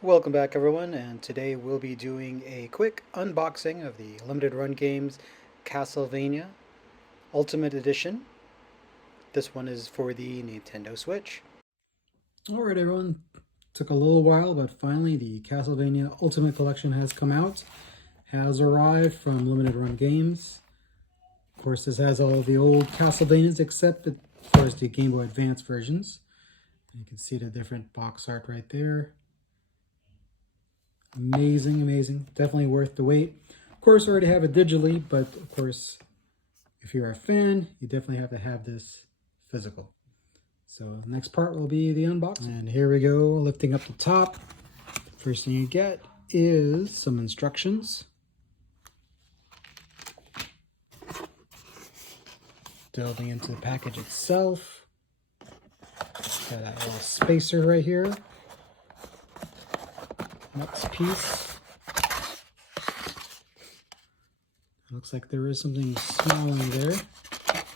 Welcome back everyone, and today we'll be doing a quick unboxing of the limited run games Castlevania Ultimate Edition. This one is for the Nintendo Switch. Alright everyone, took a little while, but finally the Castlevania Ultimate Collection has come out, has arrived from Limited Run Games. Of course, this has all of the old Castlevanias except, of course, the Game Boy Advance versions. You can see the different box art right there. Amazing, amazing. Definitely worth the wait. Of course, I already have it digitally, but of course, if you're a fan, you definitely have to have this physical. So the next part will be the unboxing. And here we go, lifting up the top. First thing you get is some instructions. Delving into the package itself. Got a little spacer right here. Next piece. Looks like there is something small in there.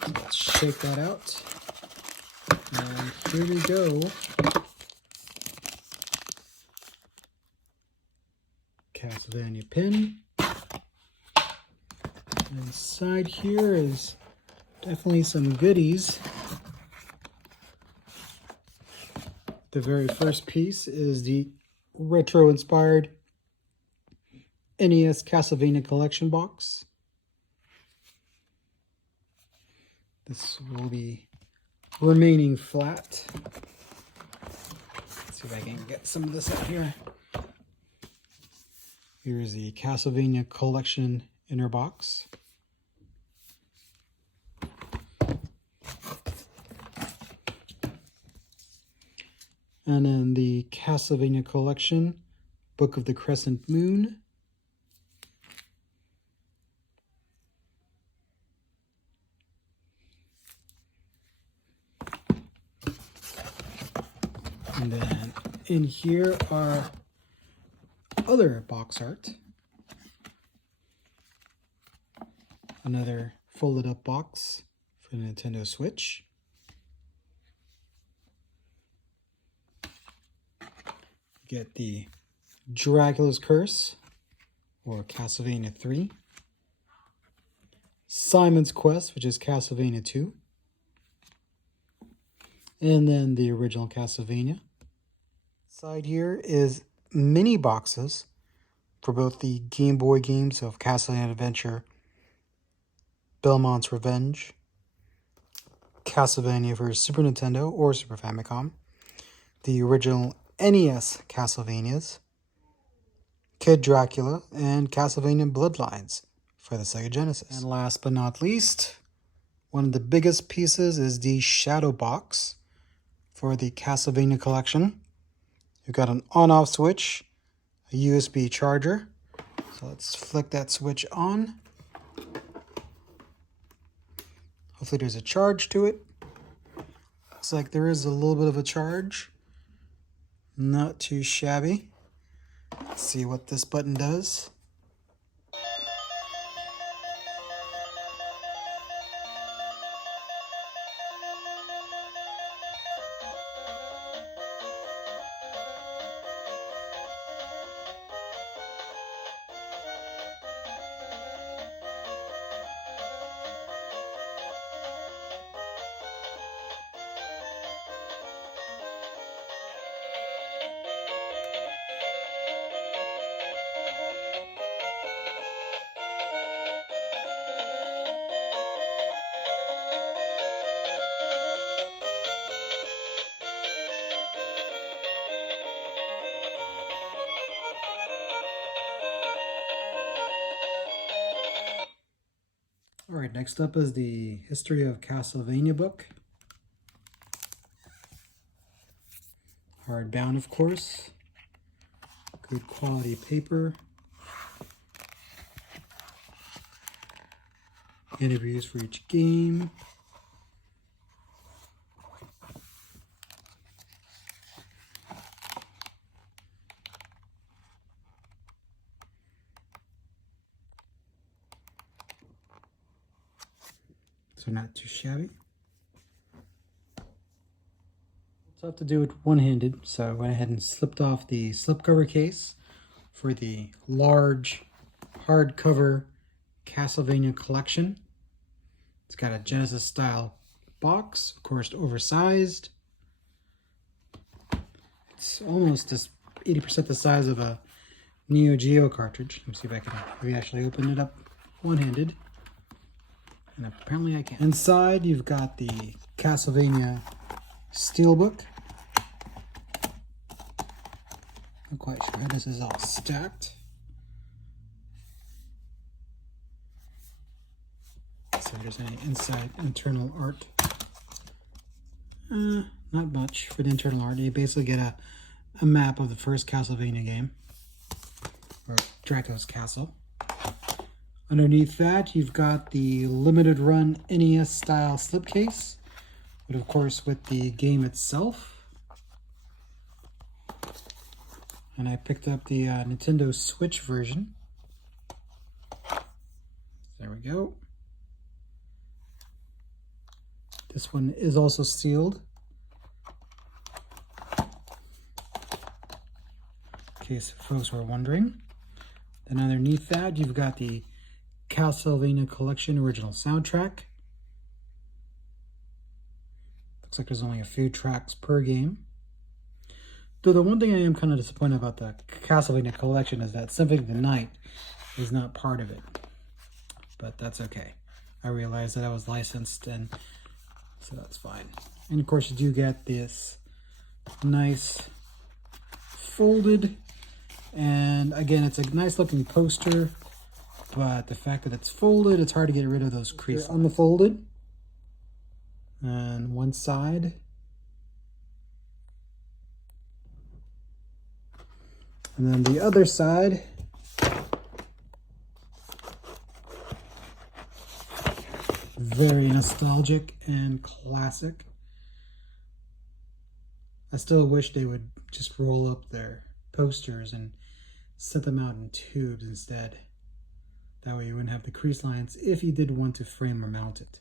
Let's shake that out. And here we go. Castlevania pin. Inside here is definitely some goodies. The very first piece is the retro-inspired NES Castlevania collection box. This will be remaining flat. Let's see if I can get some of this out here. Here's the Castlevania collection inner box. And then the Castlevania collection Book of the Crescent Moon. And then in here are other box art. Another folded up box for the Nintendo Switch. Get the Dracula's Curse, or Castlevania 3. Simon's Quest, which is Castlevania 2. And then the original Castlevania. Side here is mini boxes for both the Game Boy games of Castlevania Adventure, Belmont's Revenge, Castlevania for Super Nintendo or Super Famicom, the original NES Castlevanias, Kid Dracula, and Castlevania Bloodlines for the Sega Genesis. And last but not least, one of the biggest pieces is the Shadowbox for the Castlevania collection. You've got an on-off switch, a USB charger. So let's flick that switch on. Hopefully there's a charge to it. Looks like there is a little bit of a charge. Not too shabby. Let's see what this button does. All right, next up is the History of Castlevania book. Hardbound, of course. Good quality paper. Interviews for each game. So not too shabby. So I have to do it one-handed, so I went ahead and slipped off the slipcover case for the large hardcover Castlevania collection. It's got a Genesis style box, of course oversized. It's almost just 80% the size of a Neo Geo cartridge. Let me see if I can maybe actually open it up one-handed. And apparently I can. Inside you've got the Castlevania steelbook. Not quite sure how this is all stacked. So if there's any inside internal art. Not much for the internal art. You basically get a map of the first Castlevania game, or Dracula's Castle. Underneath that, you've got the limited run NES style slipcase, but of course with the game itself. And I picked up the Nintendo Switch version. There we go. This one is also sealed, in case folks were wondering. Then underneath that, you've got the Castlevania Collection original soundtrack. Looks like there's only a few tracks per game. Though the one thing I am kind of disappointed about the Castlevania Collection is that Symphony of the Night is not part of it. But that's okay. I realized that I was licensed, and so that's fine. And of course you do get this nice folded, and again it's a nice looking poster, but the fact that it's folded, it's hard to get rid of those creases. On the folded, and one side, and then the other side, very nostalgic and classic. I still wish they would just roll up their posters and set them out in tubes instead. That way you wouldn't have the crease lines if you did want to frame or mount it.